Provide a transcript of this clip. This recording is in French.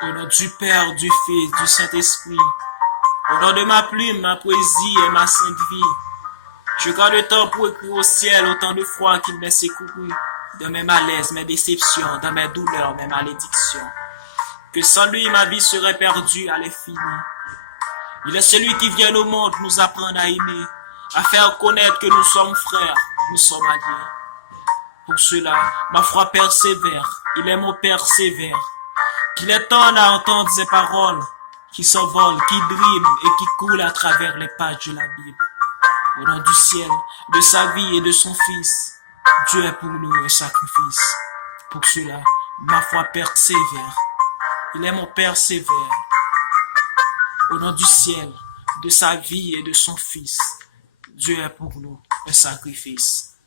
Au nom du Père, du Fils, du Saint-Esprit, au nom de ma plume, ma poésie et ma sainte vie, je garde le temps pour écrire au ciel autant de froid qu'il m'est secouru, dans mes malaises, mes déceptions, dans mes douleurs, mes malédictions. Que sans lui, ma vie serait perdue à l'infini. Il est celui qui vient au monde nous apprendre à aimer, à faire connaître que nous sommes frères, nous sommes alliés. Pour cela, ma foi persévère, il est mon Père sévère, qu'il est temps à entendre ses paroles, qui s'envolent, qui dribblent et qui coulent à travers les pages de la Bible. Au nom du ciel, de sa vie et de son Fils, Dieu est pour nous un sacrifice. Pour cela, ma foi persévère, il est mon Père sévère. Au nom du ciel, de sa vie et de son Fils, Dieu est pour nous un sacrifice.